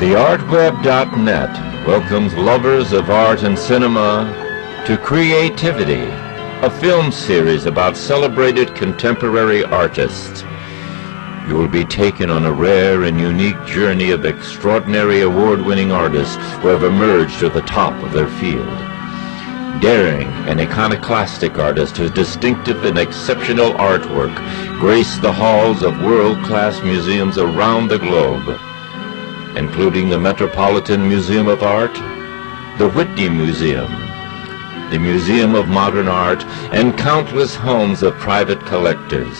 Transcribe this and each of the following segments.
TheArtWeb.net welcomes lovers of art and cinema to Creativity, a film series about celebrated contemporary artists. You will be taken on a rare and unique journey of extraordinary award-winning artists who have emerged to the top of their field. Daring and iconoclastic artists whose distinctive and exceptional artwork grace the halls of world-class museums around the globe, including the Metropolitan Museum of Art, the Whitney Museum, the Museum of Modern Art, and countless homes of private collectors.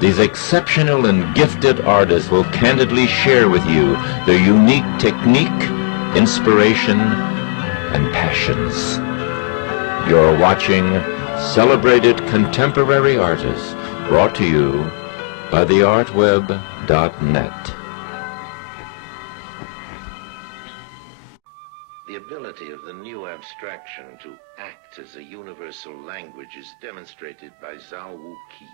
These exceptional and gifted artists will candidly share with you their unique technique, inspiration, and passions. You're watching Celebrated Contemporary Artists, brought to you by TheArtWeb.net. The ability of the new abstraction to act as a universal language is demonstrated by Wou-Ki.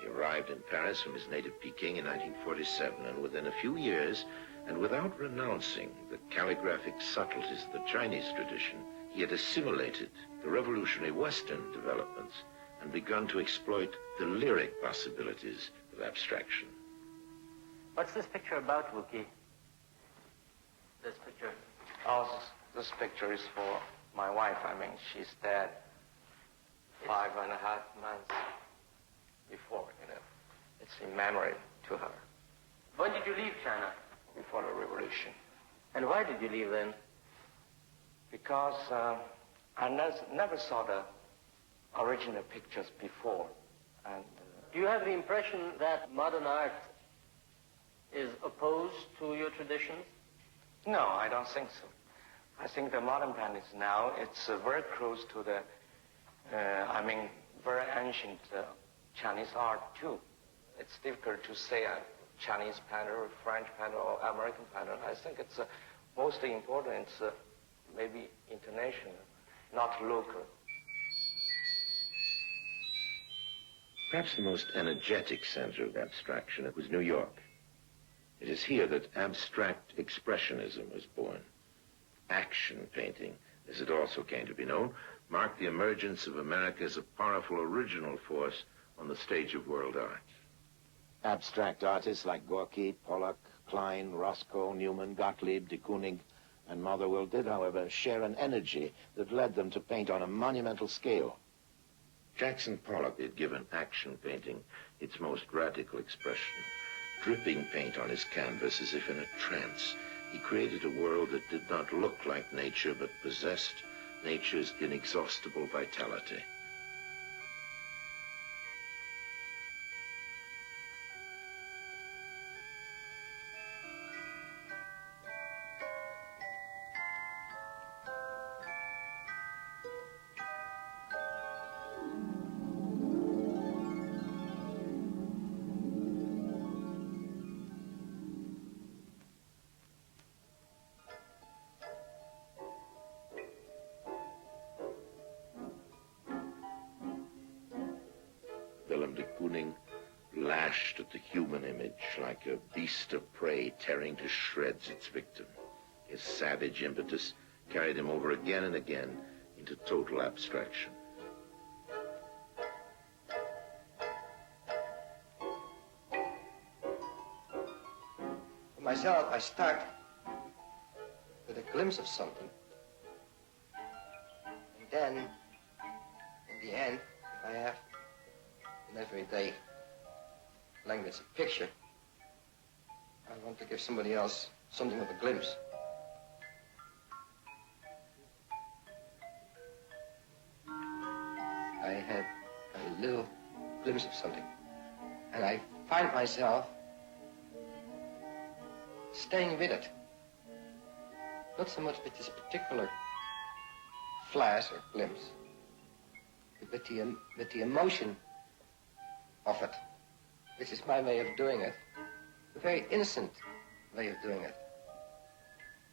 He arrived in Paris from his native Peking in 1947, and within a few years, and without renouncing the calligraphic subtleties of the Chinese tradition, he had assimilated the revolutionary Western developments and begun to exploit the lyric possibilities of abstraction. What's this picture about, Wou-Ki? This picture? Oh, this picture is for my wife. I mean, she's dead 5.5 months before, you know. It's in memory to her. When did you leave China? Before the revolution. And why did you leave then? Because I never saw the original pictures before. And do you have the impression that modern art is opposed to your traditions? No, I don't think so. I think the modern paintings now, it's very close to the, very ancient Chinese art too. It's difficult to say a Chinese painter, French painter, or American painter. I think it's mostly important, it's maybe international, not local. Perhaps the most energetic center of abstraction was New York. It is here that abstract expressionism was born. Action painting, as it also came to be known, marked the emergence of America as a powerful original force on the stage of world art. Abstract artists like Wou-Ki, Pollack, Klein, Roscoe, Newman, Gottlieb, de Kooning, and Motherwell did, however, share an energy that led them to paint on a monumental scale. Jackson Pollock had given action painting its most radical expression. Dripping paint on his canvas as if in a trance, he created a world that did not look like nature, but possessed nature's inexhaustible vitality. De Kooning lashed at the human image like a beast of prey tearing to shreds its victim. His savage impetus carried him over again and again into total abstraction. For myself, I start with a glimpse of something. And then, in the end, if I have an everyday language, a picture, I want to give somebody else something of a glimpse. I had a little glimpse of something, and I find myself staying with it. Not so much with this particular flash or glimpse, but with the emotion of it, which is my way of doing it, a very innocent way of doing it.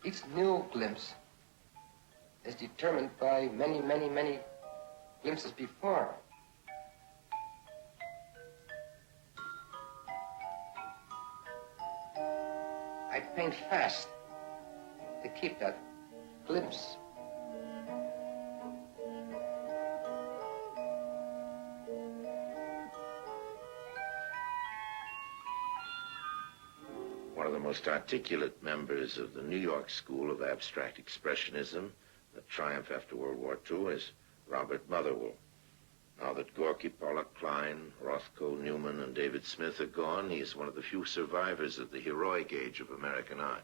Each new glimpse is determined by many, many, many glimpses before. I I paint fast to keep that glimpse. One of the most articulate members of the New York School of Abstract Expressionism, the triumph after World War II, is Robert Motherwell. Now that Gorky, Pollack, Klein, Rothko, Newman, and David Smith are gone, he is one of the few survivors of the heroic age of American art.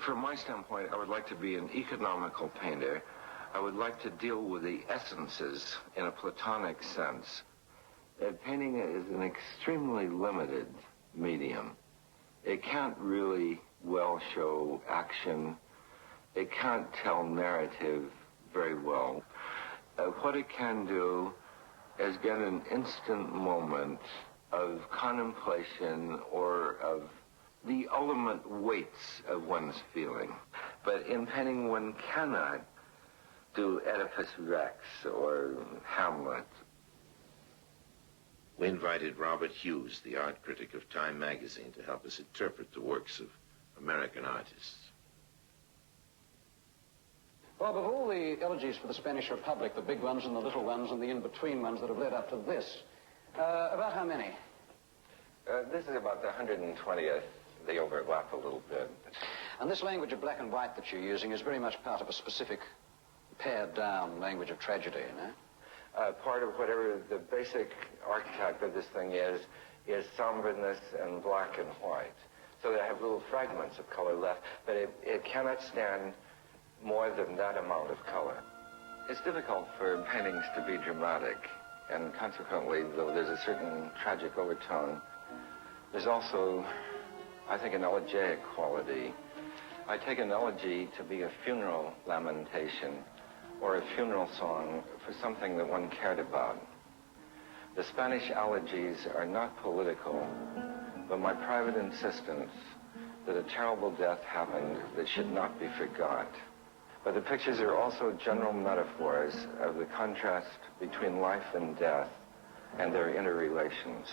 From my standpoint, I would like to be an economical painter. I would like to deal with the essences in a Platonic sense. Painting is an extremely limited medium. It can't really well show action. It can't tell narrative very well. What it can do is get an instant moment of contemplation or of the ultimate weights of one's feeling. But in painting, one cannot do Oedipus Rex or Hamlet. We invited Robert Hughes, the art critic of Time magazine, to help us interpret the works of American artists. Bob, of all the elegies for the Spanish Republic, the big ones and the little ones and the in-between ones that have led up to this, about how many? This is about the 120th. They overlap a little bit. And this language of black and white that you're using is very much part of a specific pared-down language of tragedy, you know? Part of whatever the basic archetype of this thing is somberness and black and white. So they have little fragments of color left, but it cannot stand more than that amount of color. It's difficult for paintings to be dramatic, and consequently, though there's a certain tragic overtone, there's also, I think, an elegiac quality. I take an elegy to be a funeral lamentation or a funeral song for something that one cared about. The Spanish elegies are not political, but my private insistence that a terrible death happened that should not be forgot. But the pictures are also general metaphors of the contrast between life and death and their interrelations.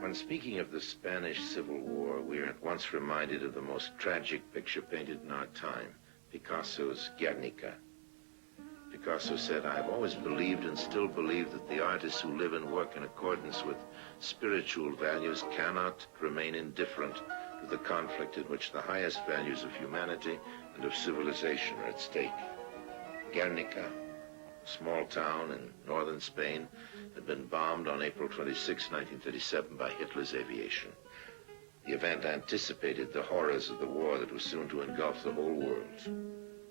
When speaking of the Spanish Civil War, we are at once reminded of the most tragic picture painted in our time, Picasso's Guernica. Picasso said, "I have always believed and still believe that the artists who live and work in accordance with spiritual values cannot remain indifferent to the conflict in which the highest values of humanity and of civilization are at stake." Guernica, a small town in northern Spain, had been bombed on April 26, 1937 by Hitler's aviation. The event anticipated the horrors of the war that was soon to engulf the whole world.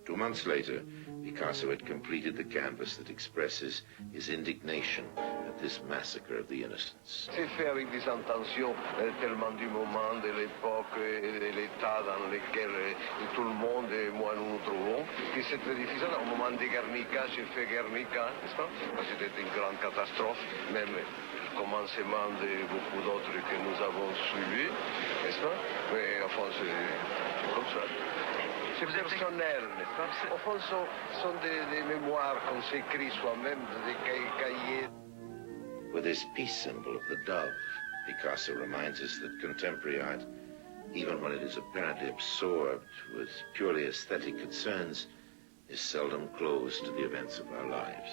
2 months later, Picasso had completed the canvas that expresses his indignation at this massacre of the innocents. C'est fait avec des intentions tellement du moment, de l'époque et de l'état dans lequel tout le monde et moi nous nous trouvons, que c'est très difficile. Au moment de Guernica, j'ai fait Guernica, n'est-ce pas? C'était une grande catastrophe, même le commencement de beaucoup d'autres que nous avons suivis, n'est-ce pas? Mais enfin, c'est comme ça. C'est personnel, n'est-ce pas? Au fond, ce sont des mémoires qu'on s'écrit soi-même, des cahiers. With his peace symbol of the dove, Picasso reminds us that contemporary art, even when it is apparently absorbed with purely aesthetic concerns, is seldom closed to the events of our lives.